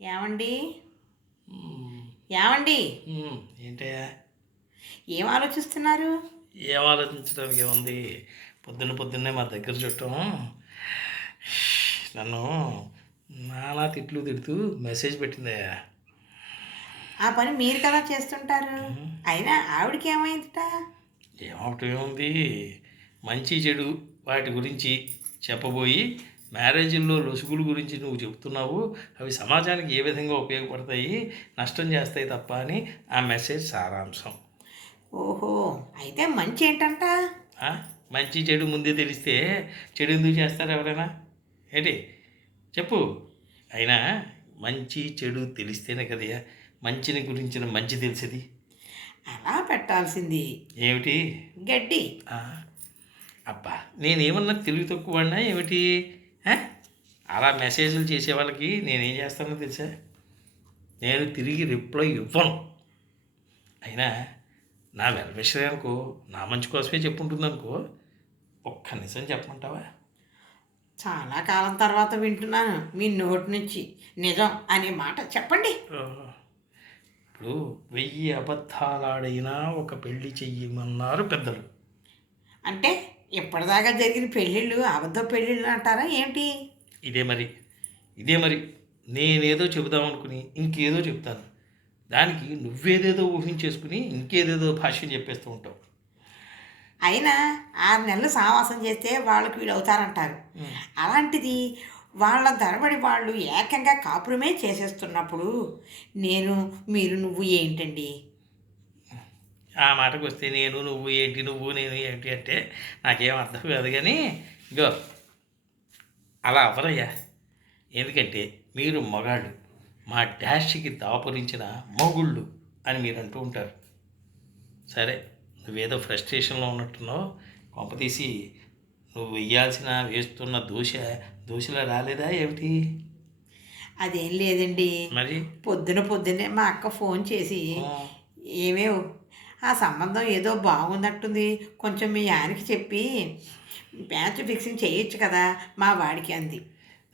ఏమండి? ఏమండి? ఏంటయ్యా ఏం ఆలోచిస్తున్నారు? ఏం ఆలోచించడానికి ఏముంది? పొద్దున్న పొద్దున్నే మా దగ్గర చుట్టం. నన్ను నానా తిట్లు తిడుతూ మెసేజ్ పెట్టిందయ్యా ఆ పని మీరు కదా చేస్తుంటారు. అయినా ఆవిడకి ఏమైందిట? ఏమవటం ఏముంది? మంచి చెడు వాటి గురించి చెప్పబోయి మ్యారేజీల్లో లొసుగుల గురించి నువ్వు చెప్తున్నావు. అవి సమాజానికి ఏ విధంగా ఉపయోగపడతాయి? నష్టం చేస్తాయి తప్ప అని ఆ మెసేజ్ సారాంశం. ఓహో అయితే మంచి ఏంటంట? మంచి చెడు ముందే తెలిస్తే చెడు ఎందుకు చేస్తారు ఎవరైనా? ఏంటి? చెప్పు. అయినా మంచి చెడు తెలిస్తేనే కదయ్యా మంచిని గురించిన మంచి తెలిసేది. అలా పెట్టాల్సింది. ఏమిటి? గడ్డి. అబ్బా నేనేమన్నా తెలివి తక్కువ ఏమిటి? అలా మెసేజ్లు చేసే వాళ్ళకి నేనేం చేస్తానో తెలుసా? నేను తిరిగి రిప్లై ఇవ్వను. అయినా నా వెల్విషర్ అనుకో నా మంచి కోసమే చెప్పుంటుంది అనుకో ఒక్క నిజం చెప్పమంటావా? చాలా కాలం తర్వాత వింటున్నాను మీ నోటి నుంచి. నిజం అనే మాట చెప్పండి. ఇప్పుడు వెయ్యి అబద్ధాలాడైనా ఒక పెళ్ళి చెయ్యమన్నారు పెద్దలు. అంటే? ఇప్పటిదాకా జరిగిన పెళ్ళిళ్ళు అబద్ధ పెళ్ళిళ్ళు అంటారా ఏంటి? ఇదే మరి ఇదే మరి. నేనేదో చెబుదాం అనుకుని ఇంకేదో చెప్తాను దానికి నువ్వేదేదో ఊహించేసుకుని ఇంకేదేదో భాష్యం చెప్పేస్తూ ఉంటావు. అయినా ఆరు నెలలు సావాసం చేస్తే వాళ్ళకు వీళ్ళు అవుతారంటారు అలాంటిది వాళ్ళ ధరబడి వాళ్ళు ఏకంగా కాపురమే చేసేస్తున్నప్పుడు నేను మీరు నువ్వు ఏంటండి? ఆ మాటకు వస్తే నేను నువ్వు ఏంటి నువ్వు నేను ఏంటి అంటే నాకేం అర్థం కాదు కానీ ఇగో అలా అవ్వరయ్యా. ఎందుకంటే మీరు మగాళ్ళు మా డాష్కి దాపురించిన మొగుళ్ళు అని మీరు అంటూ ఉంటారు. సరే నువ్వేదో ఫ్రస్ట్రేషన్లో ఉన్నట్టున్నావు కొంపతీసి నువ్వు వెయ్యాల్సిన వేస్తున్న దోశ దోశలో రాలేదా ఏమిటి? అదేం లేదండి. మరి? పొద్దున పొద్దున్నే మా అక్క ఫోన్ చేసి ఏమేవ్ ఆ సంబంధం ఏదో బాగున్నట్టుంది. కొంచెం మీ ఆయనకి చెప్పి మ్యాచ్ ఫిక్సింగ్ చేయొచ్చు కదా మా వాడికి అంది.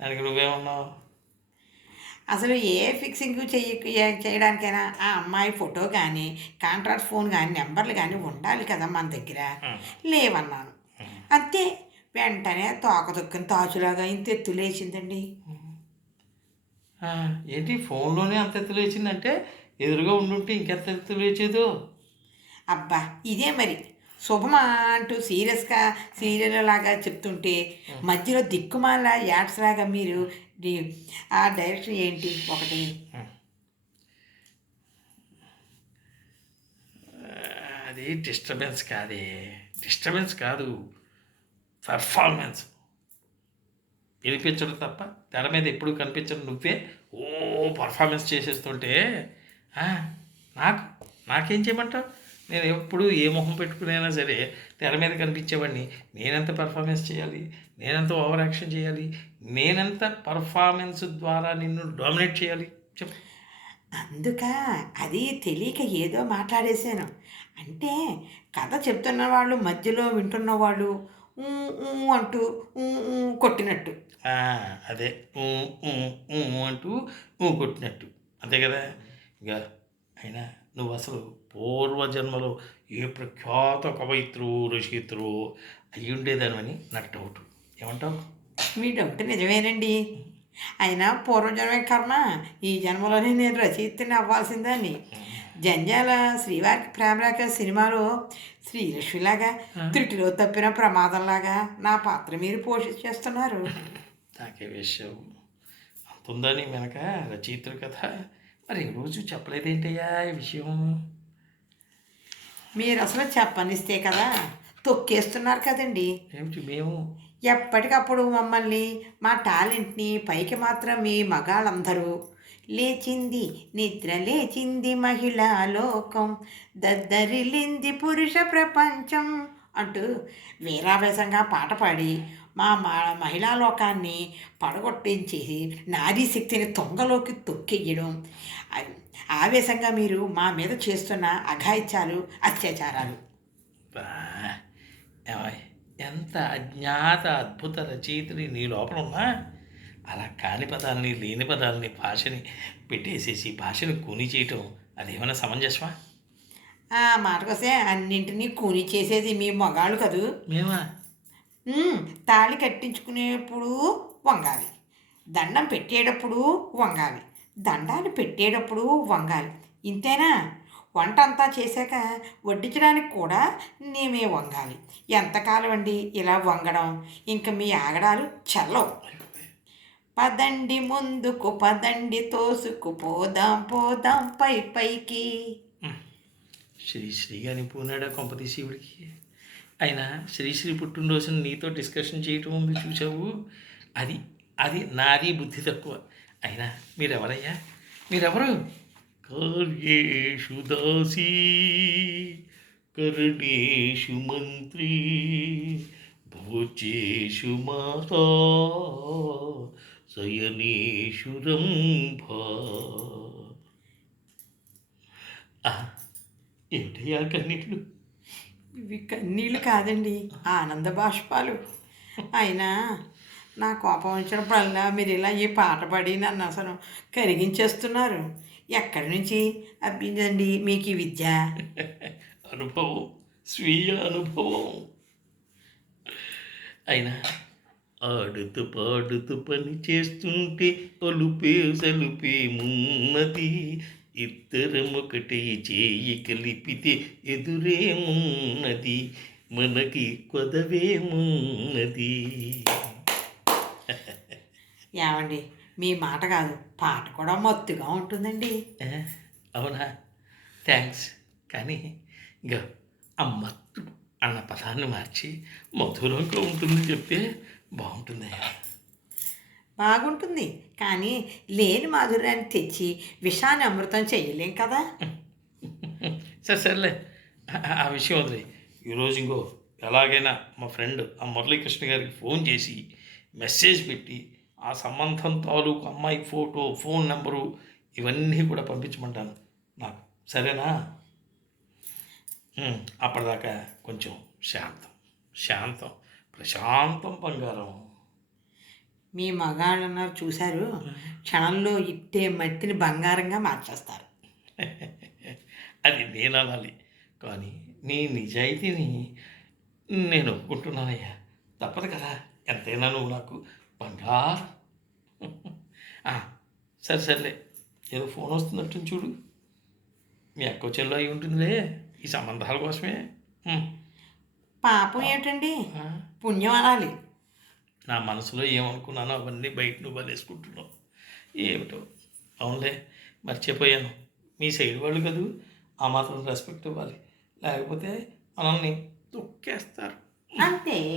దానికి నువ్వేమన్నావు? అసలు ఏ ఫిక్సింగ్ చెయ్య ఏ- చేయడానికైనా ఆ అమ్మాయి ఫోటో కానీ కాంట్రాక్ట్ ఫోన్ కానీ నెంబర్లు కానీ ఉండాలి కదా మన దగ్గర. లేవన్నాను. అంతే. వెంటనే తోక తొక్కిన తాచులాగా ఇంత ఎత్తు లేచిందండి. ఆ, ఏంటి ఫోన్లోనే అంత ఎత్తు లేచిందంటే ఎదురుగా ఉండుంటే ఇంకెంత ఎత్తు లేచేదో? అబ్బా ఇదే మరి. శుభమా అంటూ సీరియస్గా సీరియల్ లాగా చెప్తుంటే మధ్యలో దిక్కుమాల యాడ్స్ లాగా మీరు ఆ డైరెక్షన్ ఏంటి ఒకటి? అది డిస్టర్బెన్స్ కాదే. డిస్టర్బెన్స్ కాదు. పర్ఫార్మెన్స్ వినిపించడం తప్ప తెర మీద ఎప్పుడు కనిపించడం నువ్వే. ఓ పర్ఫార్మెన్స్ చేసేస్తుంటే నాకు నాకేం చేయమంటావు? నేను ఎప్పుడు ఏ మొహం పెట్టుకునైనా సరే తెర మీద కనిపించేవాడిని. నేనెంత పర్ఫార్మెన్స్ చేయాలి? నేనెంత ఓవర్ యాక్షన్ చేయాలి? నేనెంత పర్ఫార్మెన్స్ ద్వారా నిన్ను డామినేట్ చేయాలి? చెప్పు. అందుక అది తెలియక ఏదో మాట్లాడేశాను. అంటే కథ చెప్తున్న వాళ్ళు మధ్యలో వింటున్న వాళ్ళు అంటూ కొట్టినట్టు. అదే. అంటూ కొట్టినట్టు. అంతే కదా? ఇక అయినా నువ్వు అసలు పూర్వజన్మలో ఏ ప్రఖ్యాత కవయిత్రు రచయిత్రు అయి ఉండేదానివని నాకు డౌట్ ఏమంటావు? మీ డౌట్ నిజమేనండి. అయినా పూర్వజన్మే కర్మ. ఈ జన్మలోనే నేను రచయితని అవ్వాల్సిందని జంజాల శ్రీవారి ప్రేమరాక సినిమాలో శ్రీలక్ష్మిలాగా త్రుటిలో తప్పిన ప్రమాదంలాగా నా పాత్ర మీరు పోషించేస్తున్నారు. నాకే విషయం. అంత ఉందని వెనక రచయిత్రు కదా మరి రోజు చెప్పలేదేంటయ్యా ఈ విషయం? మీరు అసలు చెప్పనిస్తే కదా తొక్కేస్తున్నారు కదండి. ఏమిటి మేము? ఎప్పటికప్పుడు మమ్మల్ని మా టాలెంట్ని పైకి మాత్రం మీ మగాళ్ళందరూ లేచింది నిద్ర లేచింది మహిళా లోకం దద్దరిల్లింది పురుష ప్రపంచం అంటూ వీరావేశంగా పాట పాడి మా మా- మహిళా లోకాన్ని పడగొట్టించి నారీ శక్తిని తొంగలోకి తొక్కెయ్యడం ఆ- ఆవేశంగా మీరు మా మీద చేస్తున్న అఘాయిత్యాలు అత్యాచారాలు. ఎంత అజ్ఞాత అద్భుత రచయితని నీ లోపల ఉన్నా అలా కాని పదాలని లేని పదాలని భాషని పెట్టేసేసి భాషని కూని చేయటం అదేమైనా సమంజసమా? మాటకొస్తే అన్నింటినీ కూని చేసేది మీ మగాళ్ళు కదూ? మేమా? తాళి కట్టించుకునేప్పుడు వంగాలి. దండం పెట్టేటప్పుడు వంగాలి. దండాలు పెట్టేటప్పుడు వంగాలి. ఇంతేనా? వంట అంతా చేశాక వడ్డించడానికి కూడా నేమే వంగాలి. ఎంతకాలం అండి ఇలా వంగడం? ఇంక మీ ఆగడాలు చల్లవు. పదండి ముందుకు పదండి తోసుకు పోదాం పోదాం పై పైకి. శ్రీశ్రీ గాని పూనాడా కొంపతి శివుడికి అయినా శ్రీశ్రీ పుట్టినరోజున నీతో డిస్కషన్ చేయటం ఉంది చూసావు అది అది నాది బుద్ధి తక్కువ. అయినా మీరెవరయ్యా? మీరెవరు? కార్యేషు దాసీ కరణేషు మంత్రి భోజేషు మాతా శయనేషు రంభ. ఆ, ఏంటయ్యా కన్నీళ్ళు? ఇవి కన్నీళ్ళు కాదండి. ఆనంద బాష్పాలు. అయినా నా కోపం వచ్చినప్పుడల్లా మీరు ఇలా ఈ పాట పాడి నన్ను అసలు కరిగించేస్తున్నారు. ఎక్కడి నుంచి? అబ్బిందండి మీకు ఈ విద్య? అనుభవం. స్వీయ అనుభవం. అయినా ఆడుతూ పాడుతూ పని చేస్తుంటే అలుపే సలుపేమున్నది ఇద్దరం ఒకటి చేయి కలిపితే ఎదురేమున్నది మనకి కొదవేమున్నది ఏమండి మీ మాట కాదు పాట కూడా మత్తుగా ఉంటుందండి. అవునా? థ్యాంక్స్. కానీ ఇంకా ఆ మత్తు అన్న పదాన్ని మార్చి మధురంగా ఉంటుంది చెప్తే బాగుంటుంది బాగుంటుంది. కానీ లేని మాధుర్యాన్ని తెచ్చి విషాన్ని అమృతం చేయలేం కదా? సరే సర్లే. ఆ- విషయం వదిలే ఈరోజు ఇంకో ఎలాగైనా మా ఫ్రెండ్ ఆ మురళీకృష్ణ గారికి ఫోన్ చేసి మెసేజ్ పెట్టి ఆ సంబంధం తాలూకు అమ్మాయి ఫోటో ఫోన్ నెంబరు ఇవన్నీ కూడా పంపించమంటాను. నాకు సరేనా? అప్పటిదాకా కొంచెం శాంతం. శాంతం. ప్రశాంతం బంగారం. మీ మగాళ్ళన్నారు చూశారు. క్షణంలో ఇట్టే మట్టిని బంగారంగా మార్చేస్తారు. అది నేను అనాలి. కానీ నీ నిజాయితీని నేను ఒప్పుకుంటున్నానయ్యా. తప్పదు కదా. ఎంతైనా నువ్వు నాకు బంగారం. సరే సర్లే. ఏదో ఫోన్ వస్తున్నట్టు చూడు. మీ అక్క చెల్లు అయి ఉంటుందిలే. ఈ సంబంధాల కోసమే. పాపం ఏమిటండి ఆ, పుణ్యం అనాలి. నా మనసులో ఏమనుకున్నానో అవన్నీ బయట నువ్వు వదిలేసుకుంటున్నావు. ఏమిటో. అవునులే మర్చిపోయాను. మీ సైడ్ వాళ్ళు కదూ ఆ మాత్రం రెస్పెక్ట్ ఇవ్వాలి. లేకపోతే మనల్ని తొక్కేస్తారు. అంతే.